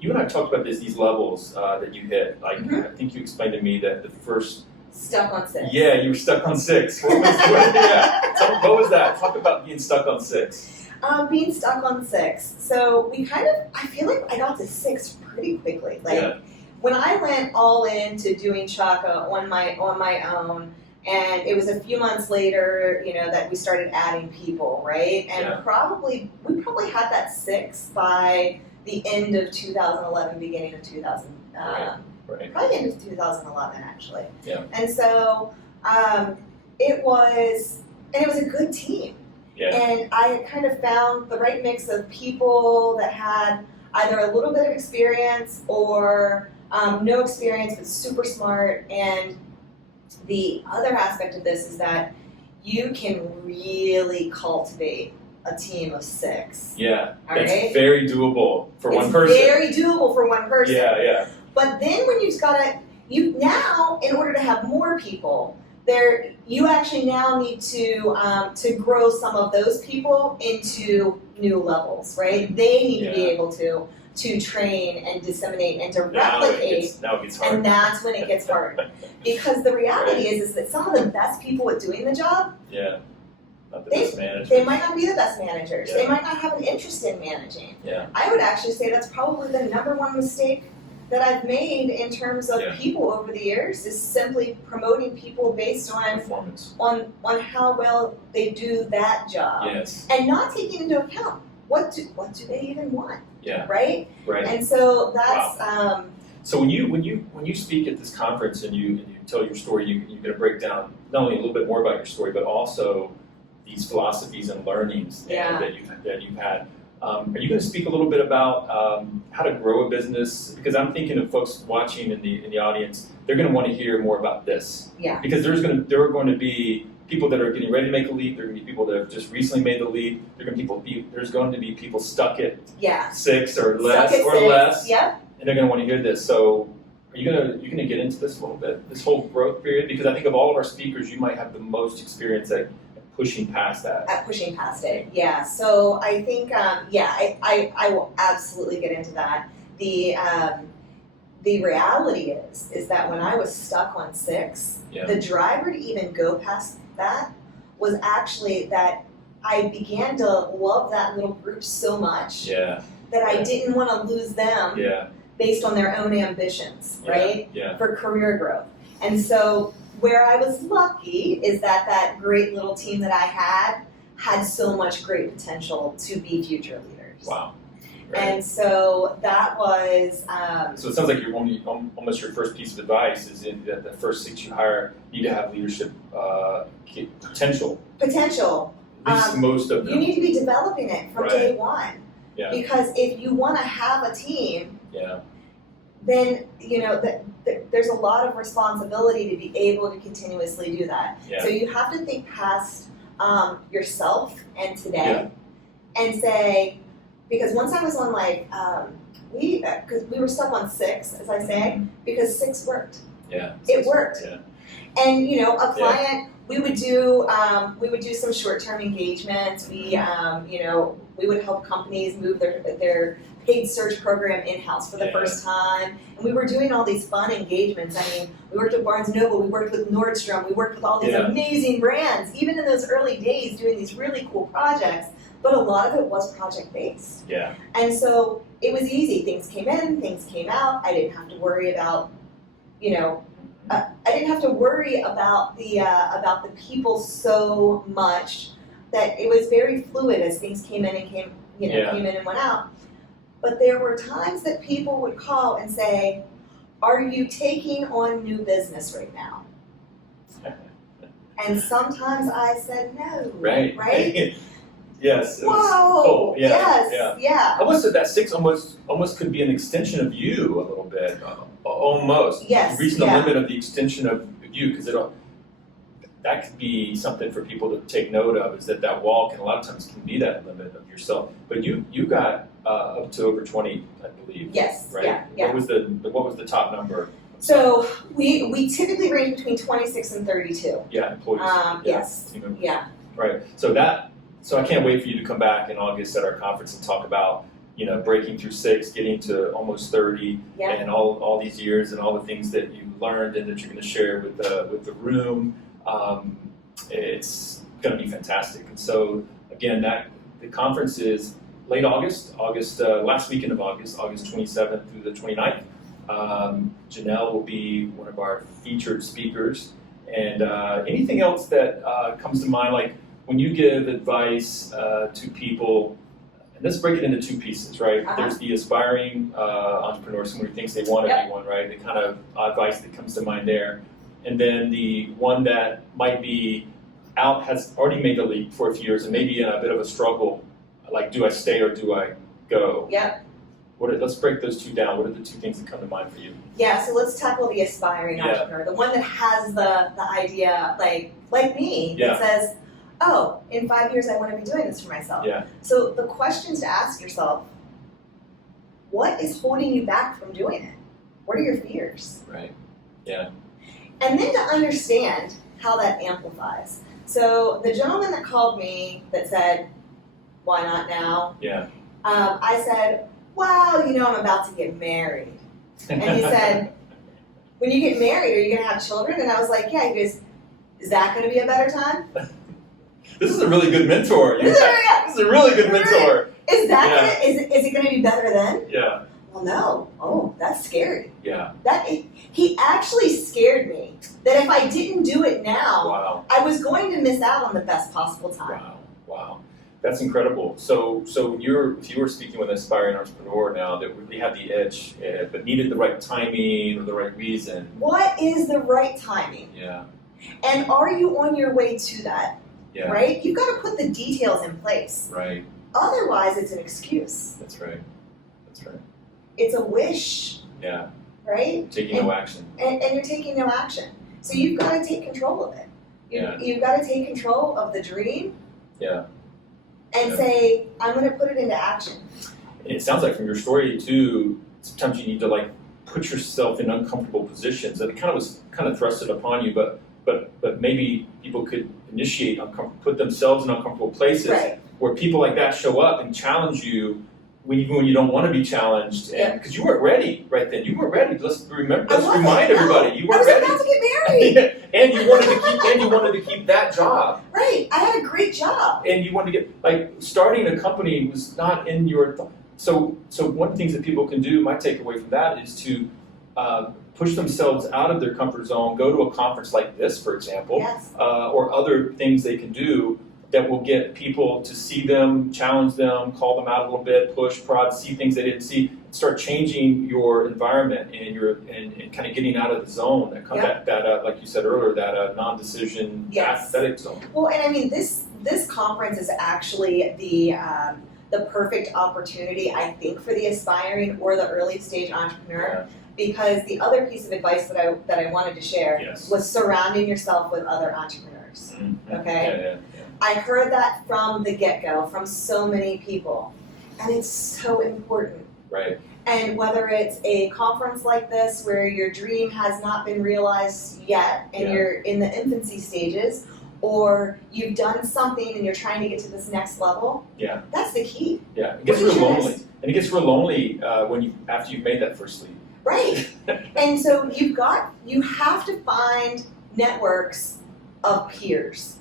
you and I talked about these levels that you hit. Like I think you explained to me that the first stuck on 6. Yeah, you were stuck on 6. What was that? Talk about being stuck on 6. Being stuck on 6. So I feel like I got to 6 pretty quickly. When I went all into doing Chaka on my own, and it was a few months later, that we started adding people, right? And we probably had that 6 by the end of 2011, beginning of 2000. Right. Probably the end of 2011, actually. Yeah. And so it was a good team. Yeah. And I had kind of found the right mix of people that had either a little bit of experience or no experience, but super smart. And the other aspect of this is that you can really cultivate a team of 6. Yeah, that's very doable for one person. It's very doable for one person. Yeah. But then when now, in order to have more people, you actually now need to grow some of those people into new levels, right? They need to be able to train and disseminate and to replicate. Now it gets hard. And that's when it gets hard. Because the reality is that some of the best people at doing the job, not the best managers. They might not be the best managers. Yeah. They might not have an interest in managing. Yeah. I would actually say that's probably the number one mistake that I've made in terms of people over the years is simply promoting people based on performance, on how well they do that job. Yes. And not taking into account what do they even want. Yeah. Right? Right. And so that's so when you speak at this conference and you tell your story, you're going to break down not only a little bit more about your story, but also these philosophies and learnings that you've had. Are you going to speak a little bit about how to grow a business? Because I'm thinking of folks watching in the audience, they're going to want to hear more about this. Yeah. Because there are going to be people that are getting ready to make a leap. There are going to be people that have just recently made the leap. There's going to be people stuck at 6 or less. Yep. And they're going to want to hear this. So are you going to get into this a little bit, this whole growth period? Because I think of all of our speakers, you might have the most experience at pushing past that. At pushing past it, yeah. So I think, I will absolutely get into that. The reality is that when I was stuck on 6, the driver to even go past that was actually that I began to love that little group so much that I didn't want to lose them based on their own ambitions, right? For career growth. And so where I was lucky is that great little team that I had so much great potential to be future leaders. Wow. Right. And so that was... so it sounds like almost your first piece of advice is that the first 6 you hire need to have leadership potential. Potential. At least most of them. You need to be developing it from day one. Yeah. Because if you want to have a team, then there's a lot of responsibility to be able to continuously do that. Yeah. So you have to think past yourself and today and say, because once I was on because we were stuck on 6, as I say, because 6 worked. Yeah. It worked. Yeah. And a client, we would do some short-term engagements. We would help companies move their paid search program in-house for the first time. And we were doing all these fun engagements. I mean, we worked with Barnes & Noble, we worked with Nordstrom, we worked with all these amazing brands, even in those early days doing these really cool projects. But a lot of it was project-based. Yeah. And so it was easy. Things came in, things came out. I didn't have to worry about, I didn't have to worry about the people so much that it was very fluid as things came in and came in and went out. But there were times that people would call and say, "Are you taking on new business right now?" And sometimes I said no. Right? Yes. Whoa! Yeah. Almost that 6 almost could be an extension of you a little bit, almost. Yes. Reaching the limit of the extension of you, because that could be something for people to take note of. Is that wall can a lot of times can be that limit of yourself. But you got up to over 20, I believe. Yes. Right. Yeah. What was the top number? So we typically range between 26 and 32. Yeah, employees. Yes. Yeah. Right. So I can't wait for you to come back in August at our conference and talk about breaking through 6, getting to almost 30, Yeah. and all these years and all the things that you learned and that you're going to share with the room. It's going to be fantastic. And so again, the conference is late August, last weekend of August 27th through the 29th. Janel will be one of our featured speakers. And anything else that comes to mind, like when you give advice to people, and let's break it into 2 pieces, right? Uh-huh. There's the aspiring entrepreneur, someone who thinks they want to be one, right? The kind of advice that comes to mind there. And then the one that might be has already made the leap for a few years and maybe in a bit of a struggle, like do I stay or do I go? Yep. Let's break those 2 down. What are the 2 things that come to mind for you? Yeah, so let's tackle the aspiring entrepreneur, the one that has the idea, like me, that says, oh, in 5 years I want to be doing this for myself. Yeah. So the questions to ask yourself, what is holding you back from doing it? What are your fears? Right. Yeah. And then to understand how that amplifies. So the gentleman that called me that said, why not now? Yeah. I said, well, I'm about to get married. And he said, when you get married, are you going to have children? And I was like, yeah. He goes, is that going to be a better time? This is a really good mentor. This is a really good mentor. Is that is it going to be better then? Yeah. Well, no. Oh, that's scary. Yeah. He actually scared me that if I didn't do it now, wow, I was going to miss out on the best possible time. Wow. That's incredible. So if you were speaking with an aspiring entrepreneur now that really had the edge, but needed the right timing or the right reason. What is the right timing? Yeah. And are you on your way to that? Yeah. Right? You've got to put the details in place. Right. Otherwise, it's an excuse. That's right. It's a wish. Yeah. Right? Taking no action. And you're taking no action. So you've got to take control of it. You've got to take control of the dream. Yeah. And say, I'm going to put it into action. And it sounds like from your story too, sometimes you need to put yourself in uncomfortable positions. And it kind of was thrusted upon you, but maybe people could put themselves in uncomfortable places where people like that show up and challenge you even when you don't want to be challenged. Because you weren't ready right then. You weren't ready. Let's remind everybody. You weren't ready. I was about to get married. And you wanted to keep that job. Right. I had a great job. And you wanted to get starting a company was not in your thought. So one of the things that people can do, my takeaway from that is to push themselves out of their comfort zone, go to a conference like this, for example, or other things they can do that will get people to see them, challenge them, call them out a little bit, push, prod, see things they didn't see, start changing your environment and kind of getting out of the zone, that like you said earlier, that non-decision, apathetic zone. Well, and I mean, this conference is actually the perfect opportunity, I think, for the aspiring or the early stage entrepreneur. Because the other piece of advice that I wanted to share was surrounding yourself with other entrepreneurs. Mm-hmm. Okay? I heard that from the get-go, from so many people. And it's so important. Right. And whether it's a conference like this where your dream has not been realized yet and you're in the infancy stages, or you've done something and you're trying to get to this next level, that's the key. Yeah, it gets real lonely. And it gets real lonely after you've made that first leap. Right. And so you have to find networks of peers.